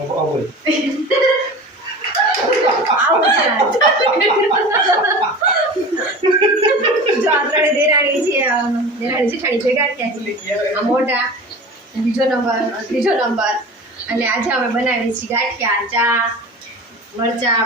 બોલ જો આપણે દેરાણી છે દેરાણી જેઠાણી ભેગા થયા છે આ મોટા બીજો નંબર ત્રીજો નંબર અને આજે અમે બનાવીએ છીએ ગાંઠિયા ચા મરચા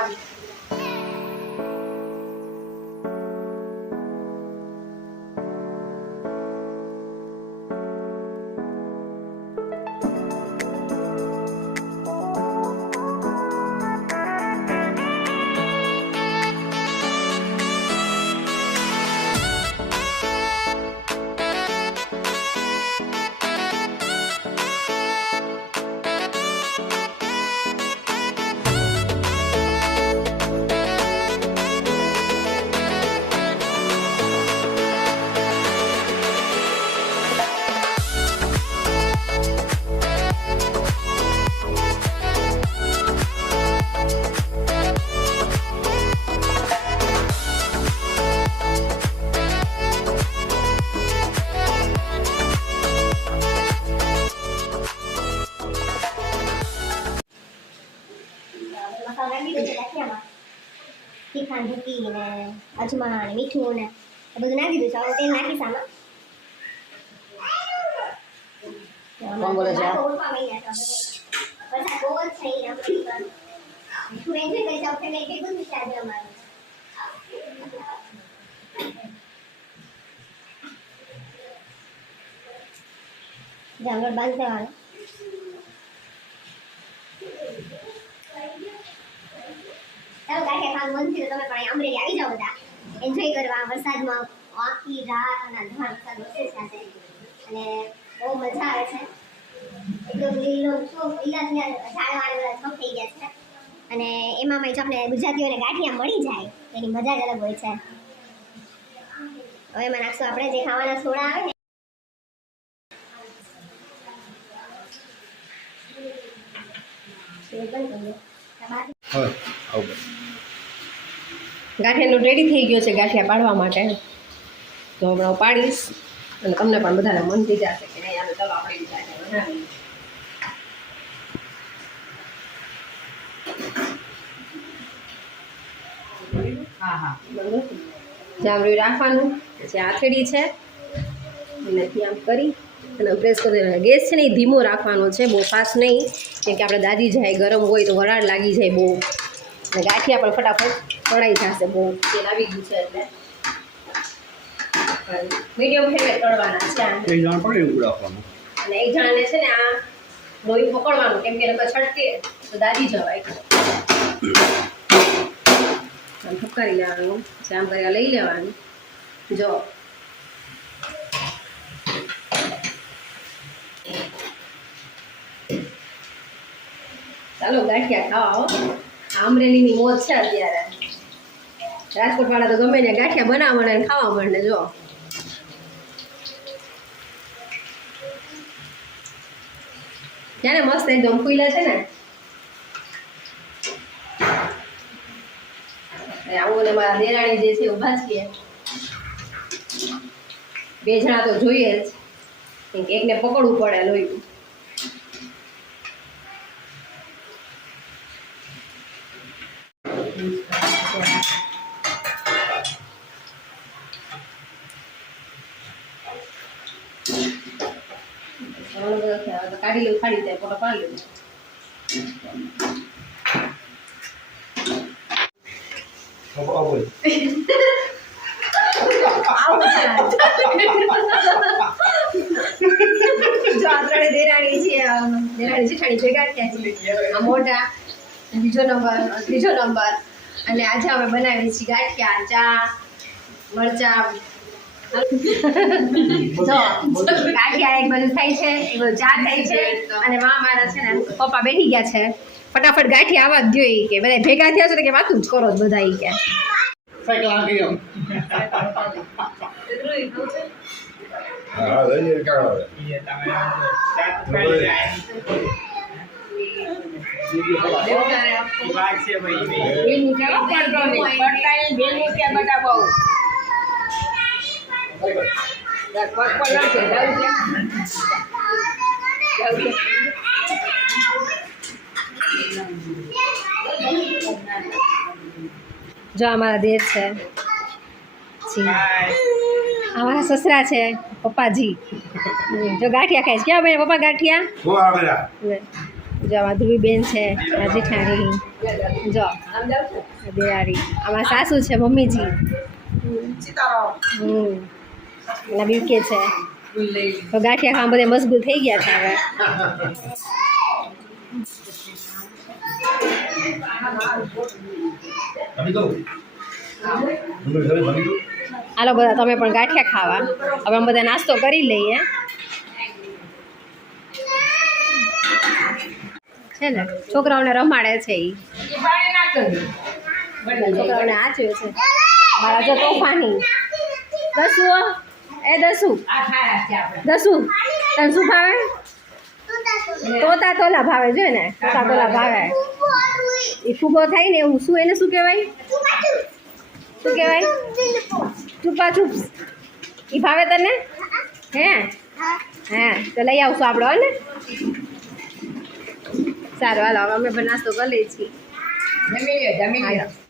તીખાન ભૂકી ને અજમા ને મીઠું ને બધું નાખી દીધું છે. હવે તેલ નાખીશ આમાં. કોણ બોલે છે? વરસાદ બહુ જ છે અહીંયા. તું એન્જોય કરી જાવ ફેમિલી કેટલું છે આજે અમારું. જામર બાંધ દેવાનું. ચાલો ગાંઠિયા ખાવાનું મન થયું તમે પણ અમરેલી આવી જાઓ બધા એન્જોય કરવા વરસાદમાં આખી રાત અને ધોર વરસાદ વરસે છે આજે અને બહુ મજા આવે છે. એકદમ લીલો લીલા ઝાડવાળા બધા છોક થઈ ગયા છે અને એમાં જો આપણે ગુજરાતીઓને ગાંઠિયા મળી જાય એની મજા જ અલગ હોય છે. હવે એમાં નાખશું આપણે જે ખાવાના સોડા આવે ને ગાંઠિયાનો રેડી થઈ ગયો છે ગાંઠિયા પાડવા માટે તો હમણાં પાડીશ અને તમને પણ બધાને મન થઈ જશે કે નહીં આને ચાલો આપણે બનાવીએ. હા હા બરાબર જામરી રાખવાનું પછી આથેડી છે એનાથી આમ કરી અને પ્રેસ કરી દેવાનો. ગેસ છે ને એ ધીમો રાખવાનો છે બહુ ફાસ્ટ નહીં કેમ કે આપણે દાદી જાય ગરમ હોય તો વરાળ લાગી જાય બહુ અને ગાંઠિયા પણ ફટાફટ તળાઈ જશે બહુ તેલ આવી ગયું છે એટલે મીડિયમ ફ્લેમે તળવાના છે અને એક જણાને છે ને આ લોહી પકડવાનું કેમ કે નકર છટકે તો દાદી જવાય આમ ઠપકારી લેવાનું પછી આમ કરી લઈ લેવાનું. જો ચાલો ગાંઠિયા ખાવા અમરેલીની મોજ છે અત્યારે. રાજકોટ વાળા તો ગમે ને ગાંઠિયા બનાવવા અને ખાવા માંડે. જો ત્યારે મસ્ત એકદમ ફૂલા છે ને આવું ને મારા દેરાણી જે છે ઊભા છીએ બે જણા તો જોઈએ જ કેમ કે એકને પકડવું પડે લોહી. કાઢી લઉં ખાડી જાય ફોટો પાડી લઉં. બોલ જો આપણે દેરાણી છે દેરાણી જેઠાણી ભેગા થયા છે આ મોટા બીજો નંબર ત્રીજો નંબર અને આજે અમે બનાવીએ છીએ ગાંઠિયા ચા મરચા. જો ગાંઠિયા એક બધું થાય છે એક બધું ચા થાય છે અને મારા છે ને પપ્પા બેઠી ગયા છે ફટાફટ ગાંઠિયા આવા જ જોઈએ કે બધા ભેગા થયા છે તો કે વાતું જ કરો બધા કે જો અમારા દેર છે જી અમારા સસરા છે પપ્પાજી જો ગાંઠિયા ખાય છે કેવા બેન પપ્પા ગાંઠિયા લે. જો આમાં ધ્રુવી બેન છે આ જેઠાણી જો દેરારી આમાં સાસુ છે મમ્મીજી એના બીવકે છે તો ગાંઠિયા ખાવા બધે મશગુલ થઈ ગયા છે હવે હાલો બધા તમે પણ ગાંઠિયા ખાવા હવે અમે બધા નાસ્તો કરી લઈએ છે ને છોકરાઓને રમાડે છે એ છોકરાઓને આચ્યું છે મારા જો તોફાની દસુ એ દસુ તને શું ભાવે તોતા તોલા ભાવે છે ને તોતા તોલા ભાવે એ ફૂગો થાય ને એવું શું એને શું કહેવાય શું કહેવાય ચૂપા ચૂપ એ ભાવે તને હે હે તો લઈ આવશું આપણે હો ને સારું હાલો હવે અમે પણ નાસ્તો કરી લઈએ છીએ